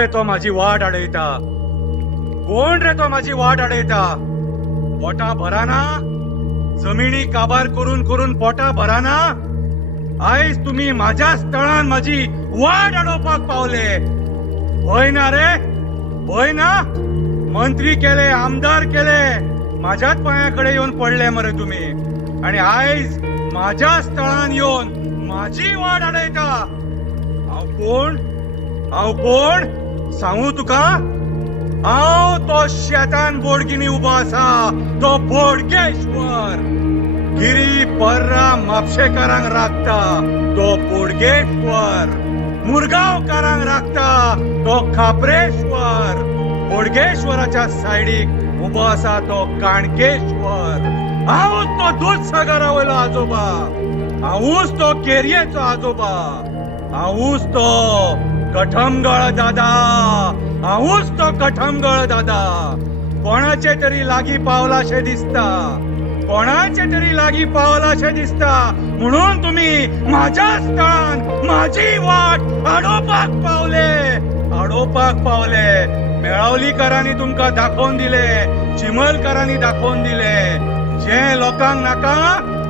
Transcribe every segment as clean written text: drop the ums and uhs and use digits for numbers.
रे तो माझी वाट अडयता? कोण रे तो माझी वाट अडयता? पोटा भराना, जमिनी काबार करून करून पोटा भराना. आयज तुम्ही माझ्याच तळान माझी वाट अडवपाक पावले. होय ना रे, होय ना? मंत्री केले, आमदार केले, माझ्याच पायाकडे येऊन पडले मरे तुम्ही. आणि आयज माझ्याच तळान येऊन माझी वाट अडयता. हांव कोण सांगू तुका? हांव तो शेतान बोडगिनी उबो आसा, तो बोडगेश्वर. गिरी पर्रा म्हापशेकारांक राखता तो बोडगेश्वर. मुरगांवकारांक राखता तो खापरेश्वर. बोडगेश्वराच्या सायडीक उबो आसा तो काणकेश्वर. हांवूच तो दूधसागरा वयलो आजोबा. हांवूच तो केरयेचो आजोबा. हांवूच तो कठमगळ दादा. हांवूच तो कठमगळ दादा. कोणाचे तरी लागीं पावलाशे दिसता, कोणाचे तरी लागीं पावलाशे दिसता. म्हणून तुम्ही माझ्याच तळान माझी वाट अडोवपाक पावले. मेळावलीकारांनी तुमकां दाखोवन दिले, चिमलकारांनी दाखोवन दिले. जे लोकांक नाका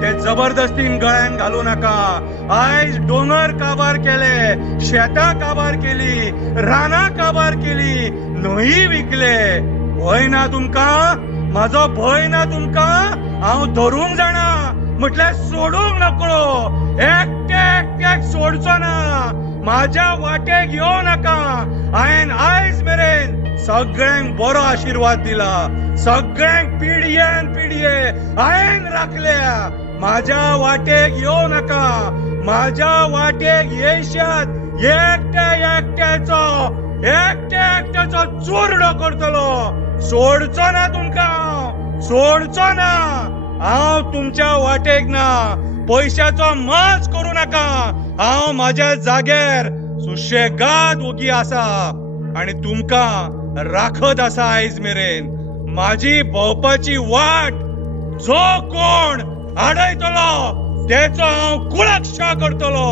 ते जबरदस्तीन गळ्यांक घालू नाका. आयज डोंगर काबार केले, शेतां काबार केली, रानां काबार केली, न्हंयी विकले. भंय ना तुमकां? म्हाजो भंय ना तुमकां? हांव धरूंक जाणा, म्हटल्यार सोडूंक नकळो. एकट्याक सोडचो ना. माझ्या वाटेक येवं नाका. हांवें आयज मेरेन सगळ्यांक बरो आशिर्वाद दिला. सगळ्यांक पिढये हांवें राखल्या. माझ्या वाटेक येवं नाका. माझ्या वाटेक येयशात एकट्याचो चुरडो करतलो. सोडचो ना तुमकां, सोडचो ना. हांव तुमच्या वाटेक ना. पैशाचो माज करू नाका. हांव माझ्या जाग्यार सुशेगाद ओगी आसा आणि तुमकां राखत आसा आयज मेरेन. माझी भोंवपाची वाट जो कोण आडयतलो तेचो हांव कुळाक्षां करतलो.